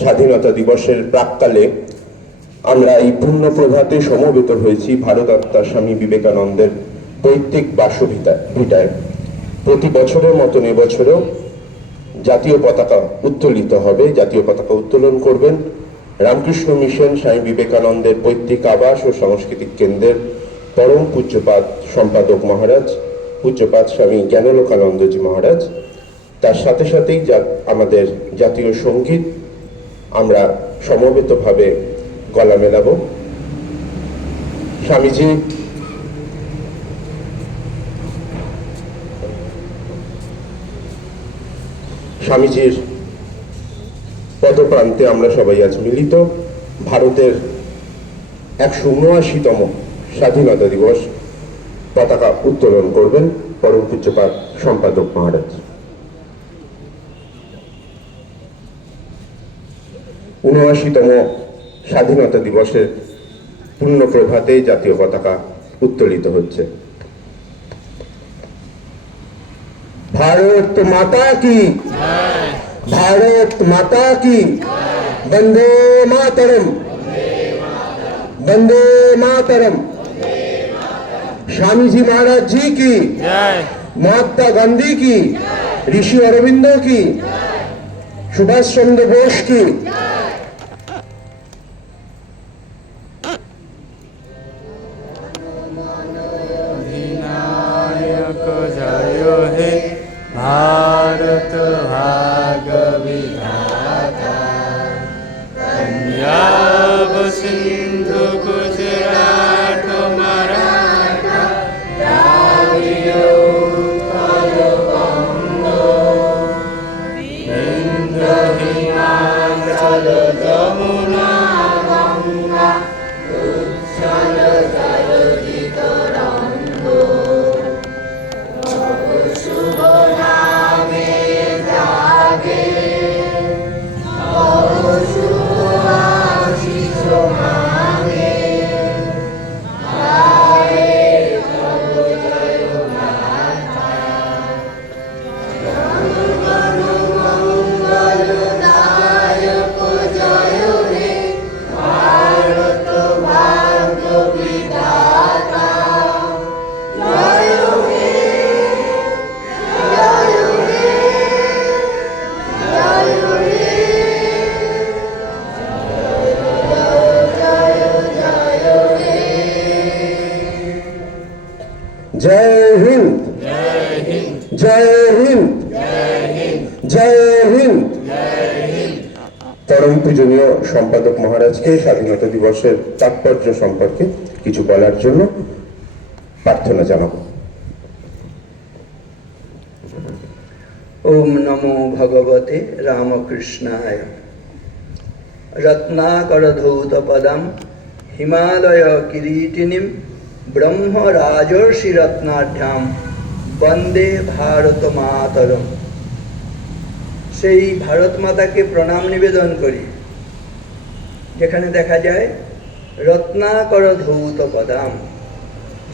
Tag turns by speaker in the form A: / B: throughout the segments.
A: স্বাধীনতা দিবসের প্রাককালে আমরা এই পূর্ণ প্রভাতে সমবেত হয়েছি ভারত আত্মা স্বামী বিবেকানন্দের পৈতৃক বাসভিতা প্রতি বছরের মতন এবছরেও জাতীয় পতাকা উত্তোলিত হবে। জাতীয় পতাকা উত্তোলন করবেন রামকৃষ্ণ মিশন স্বামী বিবেকানন্দের পৈতৃক আবাস ও সাংস্কৃতিক কেন্দ্রের পরম পূজ্যপাত সম্পাদক মহারাজ পূজ্যপাত স্বামী জ্ঞানলোকানন্দজি মহারাজ। তার সাথে সাথেই আমাদের জাতীয় সংগীত আমরা সমবেতভাবে গলা মেলাব। স্বামীজি, স্বামীজির পদপ্রান্তে আমরা সবাই আজ মিলিত। ভারতের একশো উনআশিতম স্বাধীনতা দিবস পতাকা উত্তোলন করবেন পরম পূজ্যপাত সম্পাদক মহারাজ। উনআশিতম স্বাধীনতা দিবসের পূর্ণ প্রভাতে জাতীয় পতাকা উত্তোলিত হচ্ছে ভারত মাতা কি भारत माता की वंदे मातरम वंदे मातरम स्वामी जी महाराज जी की
B: जय
A: महात्मा गांधी की ऋषि अरविंदो की सुभाष चंद्र बोस সম্পাদক মহারাজকে স্বাধীনতা দিবসের তাৎপর্য সম্পর্কে কিছু বলার জন্য প্রার্থনা জানাব।
C: ওম নমো ভগবতে রামকৃষ্ণায়। রত্নাকরধৌতপদম হিমালয় কিরীটিনীম ব্রহ্ম রাজর্ষি রত্নাঢ্যাম বন্দে ভারত মাতরম সেই ভারত মাতাকে প্রণাম নিবেদন করি। যেখানে দেখা যায় রত্নাকর ধৌত পদাম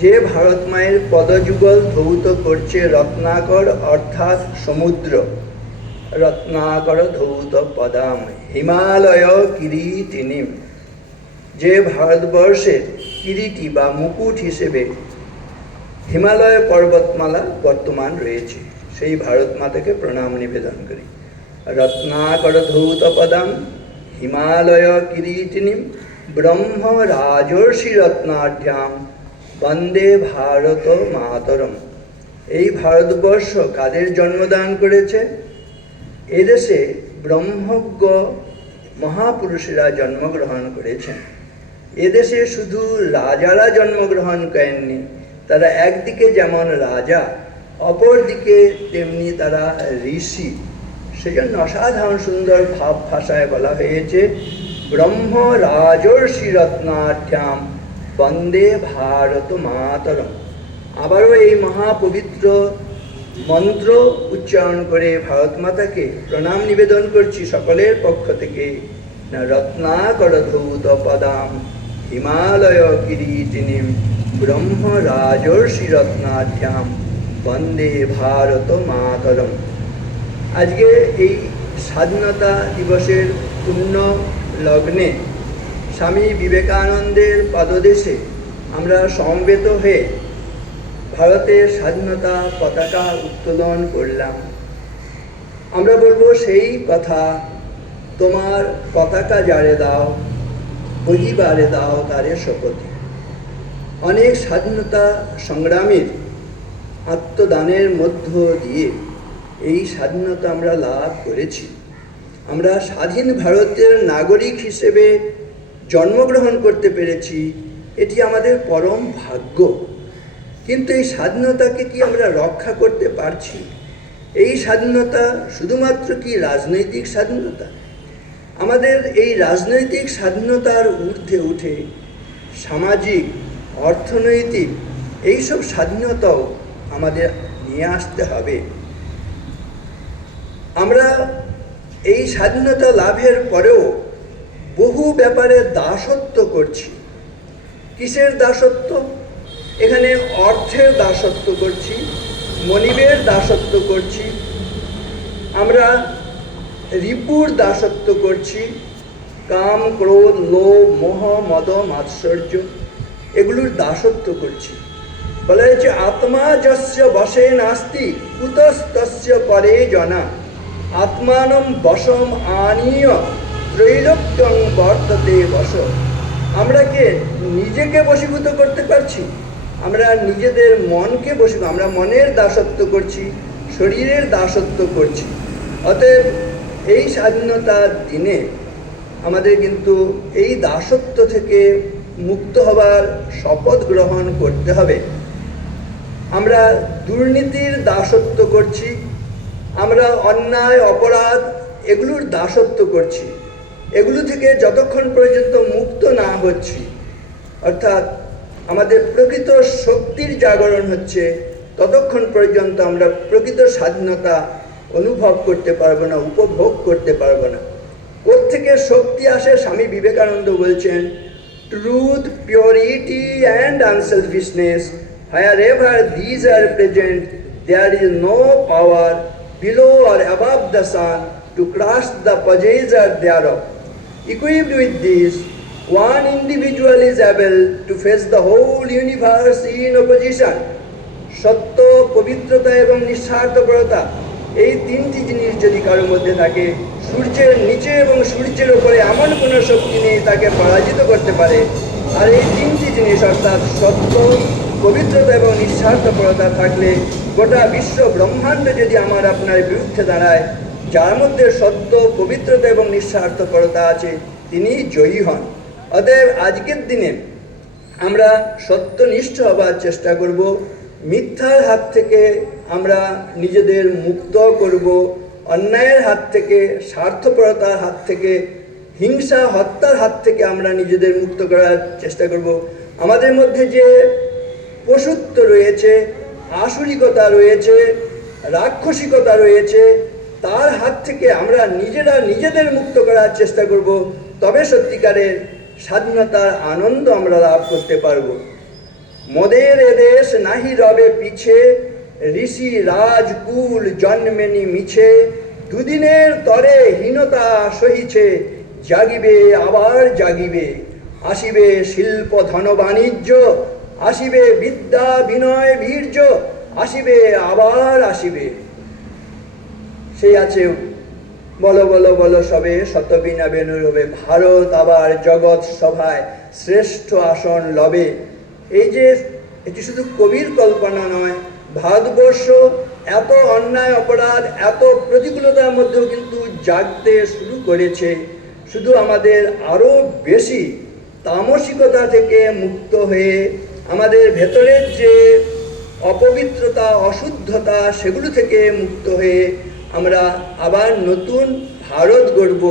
C: যে ভারত মায়ের পদযুগল ধৌত করছে রত্নাকর অর্থাৎ সমুদ্র। রত্নাকর ধৌত পদাম হিমালয় কিরীটিনীম যে ভারতবর্ষের কিরীটি বা মুকুট হিসেবে হিমালয় পর্বতমালা বর্তমান রয়েছে, সেই ভারত মাতাকে প্রণাম নিবেদন করি। রত্নাকর ধৌত পদাম হিমালয় কিরীটিনীম ব্রহ্ম রাজর্ষি রত্নাঢ্যাম বন্দে ভারত মাতরম এই ভারতবর্ষ কাদের জন্মদান করেছে? এদেশে ব্রহ্মজ্ঞ মহাপুরুষেরা জন্মগ্রহণ করেছেন। এদেশে শুধু রাজারা জন্মগ্রহণ করেননি, তারা একদিকে যেমন রাজা, অপরদিকে তেমনি তারা ঋষি। সেজন্য অসাধারণ সুন্দর ভাব ভাষায় বলা হয়েছে, ব্রহ্ম রাজর্ষি রত্নাঢ্যাম বন্দে ভারত মাতরম। আবারও এই মহাপবিত্র মন্ত্র উচ্চারণ করে ভারত মাতাকে প্রণাম নিবেদন করছি সকলের পক্ষ থেকে। রত্নাকর ধৌত পদাম, হিমালয় কিরীটিনীম, ব্রহ্ম রাজর্ষি রত্নাঢ্যাম বন্দে ভারত মাতরম। আজকে এই স্বাধীনতা দিবসের পুণ্য লগ্নে স্বামী বিবেকানন্দের পাদদেশে আমরা সমবেত হয়ে ভারতের স্বাধীনতা পতাকা উত্তোলন করলাম। আমরা বলব সেই কথা, তোমার পতাকা জারে দাও, বহিবারে দাও তারে শপথে। অনেক স্বাধীনতা সংগ্রামীর আত্মদানের মধ্য দিয়ে এই স্বাধীনতা আমরা লাভ করেছি। আমরা স্বাধীন ভারতের নাগরিক হিসেবে জন্মগ্রহণ করতে পেরেছি, এটি আমাদের পরম ভাগ্য। কিন্তু এই স্বাধীনতাকে কি আমরা রক্ষা করতে পারছি? এই স্বাধীনতা শুধুমাত্র কি রাজনৈতিক স্বাধীনতা? আমাদের এই রাজনৈতিক স্বাধীনতার ঊর্ধ্বে উঠে সামাজিক, অর্থনৈতিক এইসব স্বাধীনতাও আমাদের নিয়ে আসতে হবে। আমরা এই স্বাধীনতা লাভের পরেও বহু ব্যাপারে দাসত্ব করছি। কিসের দাসত্ব? এখানে অর্থের দাসত্ব করছি, মনিবের দাসত্ব করছি, আমরা রিপুর দাসত্ব করছি, কাম, ক্রোধ, লোভ, মোহ, মদ, মাৎসর্য, এগুলোর দাসত্ব করছি। বলা হয়েছে, আত্মা যস্য বসে নাস্তি, কুতস্তস্য পরে জনা। আত্মানম বশম আনীয়, ত্রৈলোক্যং বর্ততে বস আমরা কে? নিজেকে বশীভূত করতে পারছি। আমরা নিজেদের মনকে বসীভূত আমরা মনের দাসত্ব করছি, শরীরের দাসত্ব করছি। অতএব এই স্বাধীনতার দিনে আমাদের কিন্তু এই দাসত্ব থেকে মুক্ত হবার শপথ গ্রহণ করতে হবে। আমরা দুর্নীতির দাসত্ব করছি আমরা অন্যায়, অপরাধ এগুলোর দাসত্ব করছি। এগুলো থেকে যতক্ষণ পর্যন্ত মুক্ত না হচ্ছি, অর্থাৎ আমাদের প্রকৃত শক্তির জাগরণ হচ্ছে, ততক্ষণ পর্যন্ত আমরা প্রকৃত স্বাধীনতা অনুভব করতে পারব না, উপভোগ করতে পারব না। থেকে শক্তি আসে স্বামী বিবেকানন্দ বলছেন truth purity and unselfishness wherever these are present there is no power or above the sun to crush the possessor thereof Equipped with this, one individual is able to face the whole universe in opposition. সত্য পবিত্রতা এবং নিঃস্বার্থপরতা। এই তিনটি জিনিস যদি কারোর মধ্যে থাকে সূর্যের নিচে এবং সূর্যের উপরে এমন কোনো শক্তি নেই তাকে পরাজিত করতে পারে। আর এই তিনটি জিনিস অর্থাৎ সত্য পবিত্রতা এবং নিঃস্বার্থপরতা থাকলে গোটা বিশ্ব ব্রহ্মাণ্ড যদি আমার আপনার বিরুদ্ধে দাঁড়ায়, যার মধ্যে সত্য পবিত্রতা এবং নিঃস্বার্থপরতা আছে, তিনি জয়ী হন। অতএব আজকের দিনে আমরা সত্যনিষ্ঠ হবার চেষ্টা করব, মিথ্যার হাত থেকে আমরা নিজেদের মুক্ত করব, অন্যায়ের হাত থেকে, স্বার্থপরতার হাত থেকে, হিংসা, হত্যার হাত থেকে আমরা নিজেদের মুক্ত করার চেষ্টা করব। আমাদের মধ্যে যে পশুত্ব রয়েছে আসরিকতা রয়েছে, রাক্ষসিকতা রয়েছে, তার হাত থেকে আমরা নিজেরা নিজেদের মুক্ত করার চেষ্টা করব। তবে সত্যিকারের স্বাধীনতার আনন্দ আমরা লাভ করতে পারব। মোদের এদেশ নাহি রবে পিছে, ঋষি রাজকুল জন্মেনি মিছে, দুদিনের তরে হীনতা সহিছে, জাগিবে আবার জাগিবে, আসিবে শিল্প ধন বাণিজ্য আসিবে বিদ্যা বিনয় বীর্য, আসিবে আবার আসিবে। সেই আছে, বলো বলো বলো সবে শতবিনা বেনুরবে ভারত আবার জগৎ সভায় শ্রেষ্ঠ আসন লবে। এই যে, এটি শুধু কবির কল্পনা নয়, ভারতবর্ষ এত অন্যায় অপরাধ, এত প্রতিকূলতার মধ্যেও কিন্তু জাগতে শুরু করেছে। শুধু আমাদের আরও বেশি তামসিকতা থেকে মুক্ত হয়ে আমাদের ভেতরের যে অপবিত্রতা, অশুদ্ধতা, সেগুলো থেকে মুক্ত হয়ে আমরা আবার নতুন ভারত গড়ব।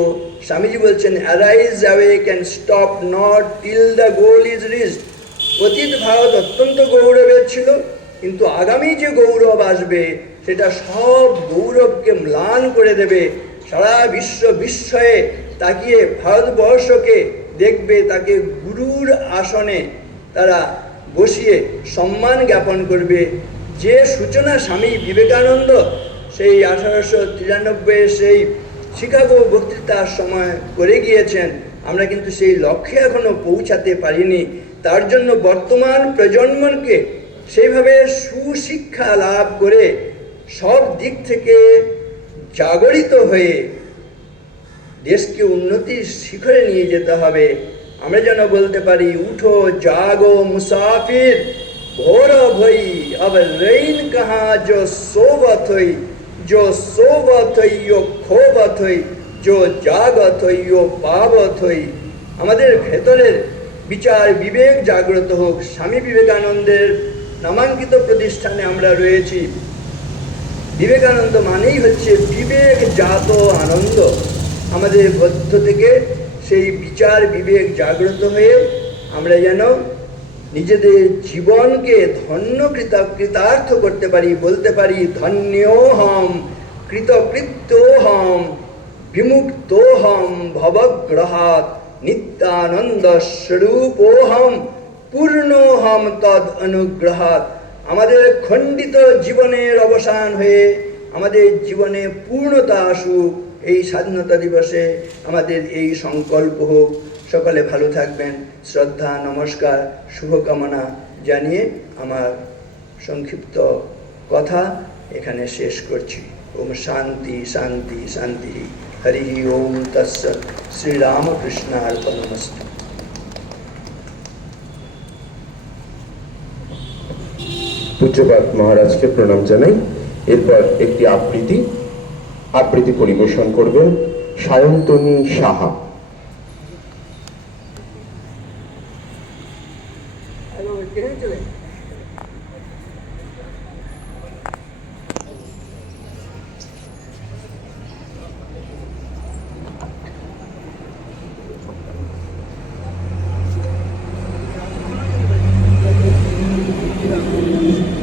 C: স্বামীজি বলছেন arise awake can stop not till the goal is reached অতীত ভারত অত্যন্ত গৌরবের ছিল, কিন্তু আগামী যে গৌরব আসবে, সেটা সব গৌরবকে ম্লান করে দেবে। সারা বিশ্ব বিস্ময়ে তাকিয়ে ভারতবর্ষকে দেখবে, তাকে গুরুর আসনে তারা বসিয়ে সম্মান জ্ঞাপন করবে। যে সূচনা স্বামী বিবেকানন্দ, সেই আঠারোশো তিরানব্বই সেই শিকাগো বক্তৃতার সময় করে গিয়েছেন। আমরা কিন্তু সেই লক্ষ্যে এখনও পৌঁছাতে পারিনি। তার জন্য বর্তমান প্রজন্মকে সেইভাবে সুশিক্ষা লাভ করে সব দিক থেকে জাগরিত হয়ে দেশকে উন্নতির শিখরে নিয়ে যেতে হবে। আমরা যেন বলতে পারি উঠো জাগো মুসাফির ভোর ভই अब रैन कहाँ जो सोवत हुई जो सोवत हुई यो खोबत हुई जो জাগত হই ও পাবত হই আমাদের ভেতরের বিচার বিবেক জাগ্রত হোক স্বামী বিবেকানন্দের নামাঙ্কিত প্রতিষ্ঠানে আমরা রয়েছি বিবেকানন্দ মানেই হচ্ছে বিবেক জাত আনন্দ আমাদের মধ্য থেকে সেই বিচার, বিবেক জাগ্রত হয়ে আমরা যেন নিজেদের জীবনকে ধন্য কৃতা, কৃতার্থ করতে পারি, বলতে পারি, ধন্যোহম, কৃতকৃত্যোহম, বিমুক্তোহম ভবগ্রহাত নিত্যানন্দ স্বরূপোহম পূর্ণোহম তদ অনুগ্রহাত আমাদের খণ্ডিত জীবনের অবসান হয়ে আমাদের জীবনে পূর্ণতা আসুক। এই স্বাধীনতা দিবসে আমাদের এই সংকল্প হোক। সকলে ভালো থাকবেন। শ্রদ্ধা, নমস্কার, শুভকামনা জানিয়ে আমার সংক্ষিপ্ত কথা এখানে শেষ করছি। ওম শান্তি শান্তি শান্তি। হরি ওম তৎসৎ শ্রীরামকৃষ্ণ অর্পণমস্তু
A: পূজ্যপাত মহারাজকে প্রণাম জানাই। এরপর একটি আবৃত্তি আবৃত্তি পরিবেশন করবেন সায়ন্তনী সাহা।
C: চলে